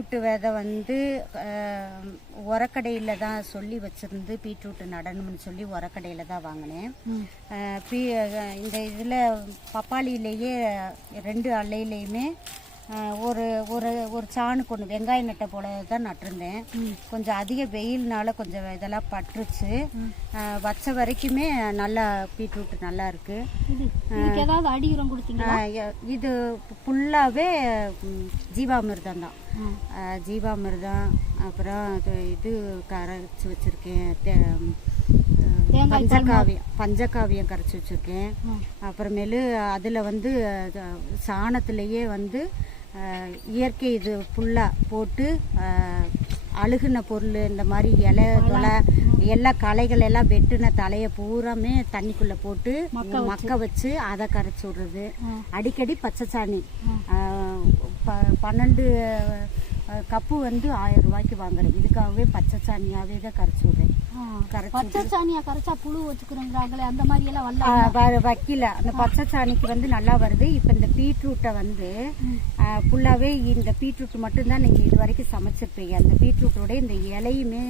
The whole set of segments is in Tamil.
பீட்ரூட்டு விதை வந்து உரக்கடையில் தான் சொல்லி வச்சுருந்து பீட்ரூட்டு நடணும்னு சொல்லி உரக்கடையில் தான் வாங்கினேன். பீ இந்த இதில் பப்பாளியிலேயே ரெண்டு அலையிலையுமே ஒரு ஒரு ஒரு சாணுக்கு ஒன்று வெங்காயம் நட்டை போல தான் நட்டிருந்தேன் கொஞ்சம் அதிக வெயில்னால கொஞ்சம் இதெல்லாம் பட்டுருச்சு. வச்ச வரைக்குமே நல்லா பீட்ரூட் நல்லா இருக்கு. ஏதாவது அடி உரம் இது ஃபுல்லாகவே ஜீவாமிர்தம் தான். ஜீவாமிர்தம் அப்புறம் இது கரைச்சி வச்சுருக்கேன். பஞ்சகாவியம் பஞ்சகாவியம் கரைச்சி வச்சுருக்கேன். அப்புறமேலு அதில் வந்து சாணத்திலேயே வந்து இயற்கை இது ஃபுல்லாக போட்டு அழுகுன பொருள் இந்த மாதிரி இலை தொலை எல்லா களைகள் எல்லாம் வெட்டுன தலையை பூராமே தண்ணிக்குள்ளே போட்டு மக்க வச்சு. அதை கரைச்சி விடுறது. அடிக்கடி பச்சை சாணி பன்னெண்டு கப்பு வந்து ஆயிரம் ரூபாய்க்கு வாங்குறேன். இதுக்காகவே பச்சை சாணியாகவே தான் கரைச்சி விடுறேன். பச்சை சாணியா கரைச்சா புழு வச்சுக்கிறோங்கிறாங்களே அந்த மாதிரி எல்லாம் வரல வைக்கல. அந்த பச்சை சாணிக்கு வந்து நல்லா வருது. இப்போ இந்த பீட்ரூட்டை வந்து ஃபுல்லாகவே இந்த பீட்ரூட் மட்டும்தான் நீங்கள் இது வரைக்கும் சமைச்சிருப்பீங்க. அந்த பீட்ரூட்டோட இந்த இலையுமே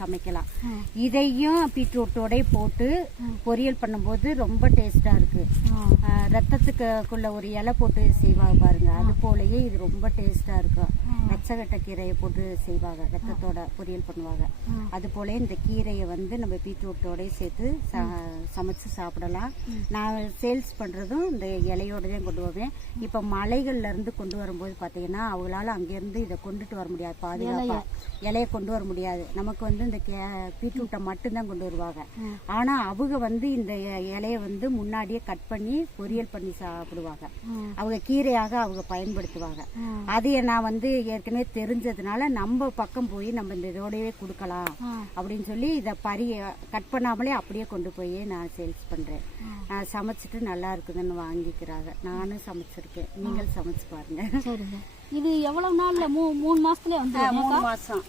சமைக்கலாம். இதையும் பீட்ரூட்டோட போட்டு பொரியல் பண்ணும்போது ரொம்ப டேஸ்டாக இருக்கு. ஆ. ஆ, ரத்தத்துக்குள்ள ஒரு இலை போட்டு செய்வாங்க பாருங்க. அது போலயே இது ரொம்ப டேஸ்டாக இருக்கும். ரச்சகட்ட கீரையை போட்டு செய்வாங்க. ரத்தத்தோட பொரியல் பண்ணுவாங்க. அது போல இந்த கீரையை வந்து நம்ம பீட்ரூட்டோட சேர்த்து சமைச்சு சாப்பிடலாம். நான் சேல்ஸ் பண்றதும் இந்த இலையோட தான் கொண்டு வருவேன் இப்போ மலைகள்ல இருந்து கொண்டு வரும்போது பார்த்தீங்கன்னா அவங்களால அங்கேருந்து இதை கொண்டுட்டு வர முடியாது. பாதுகாப்பா இலையை. கொண்டு வர முடியாது. நமக்கு வந்து இந்த கே- பீட்ரூட்டை மட்டும்தான் கொண்டு வருவாங்க. ஆனா அவங்க வந்து இந்த இலையை வந்து முன்னாடியே கட் பண்ணி பொரியல் பண்ணி சாப்பிடுவாங்க. அவங்க கீரையாக அவங்க பயன்படுத்துவாங்க. ம். அதையே நான் வந்து ஏற்கனவே தெரிஞ்சதுனால நம்ம பக்கம் போய் நம்ம இந்த இதோடவே கொடுக்கலாம். அப்படின்னு சொல்லி இதை பரிய கட் பண்ணாமலே அப்படியே கொண்டு போய் நான் சேல்ஸ் பண்றேன். நான் சமைச்சிட்டு நல்லா இருக்குதுன்னு வாங்கிக்கிறாங்க. நானும் சமைச்சிருக்கேன். நீங்கள் சமைச்சு பாருங்க. சரிங்க. இது எவ்வளவு நாள்ல? மூ மூணு மாசத்துல வந்து மூணு மாசம்.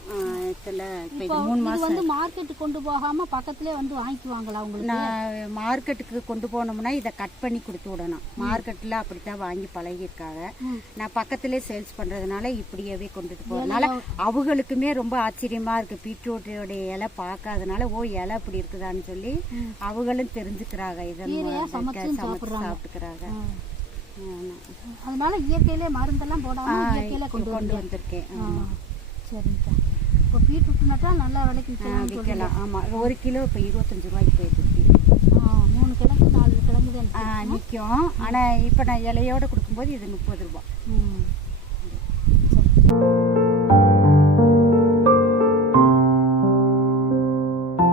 மூணு மாசம். வந்து மார்க்கெட்டுக்கு கொண்டு போகாம பக்கத்திலே வந்து வாங்கிக்குவாங்களா உங்களுக்கு? நான் மார்க்கெட்டுக்கு கொண்டு போனோம்னா இதை கட் பண்ணி கொடுத்து விடணும். மார்க்கெட்டில் அப்படித்தான் வாங்கி பழகியிருக்காங்க. நான் பக்கத்திலே சேல்ஸ் பண்றதுனால இப்படியவே கொண்டுட்டு போறதுனால அவங்களுக்குமே ரொம்ப ஆச்சரியமா இருக்கு. பீட்ரூட்டோட இலை பார்க்காதனால ஓ இலை அப்படி இருக்குதான்னு சொல்லி அவங்களும் தெரிஞ்சுக்கிறாங்க. இதை. சாப்பிட்டுக்கிறாங்க. அதனால இயற்கையிலே மருந்தெல்லாம் போடாம ஆ, இயற்கையில கொண்டு கொண்டு வந்து வந்திருக்கேன். சரிங்கக்கா இப்போ பீட்ரூட் நட்டா நல்ல விலைக்கு. விற்கலாம். ஆமா. ஒரு கிலோ இப்போ இருபத்தஞ்சு ரூபாய்க்கு போயிட்டு மூணு கிழங்கு நாலு கிழங்கு நிற்கும் ஆனால் இப்போ நான் இலையோட கொடுக்கும்போது இது முப்பது ரூபா.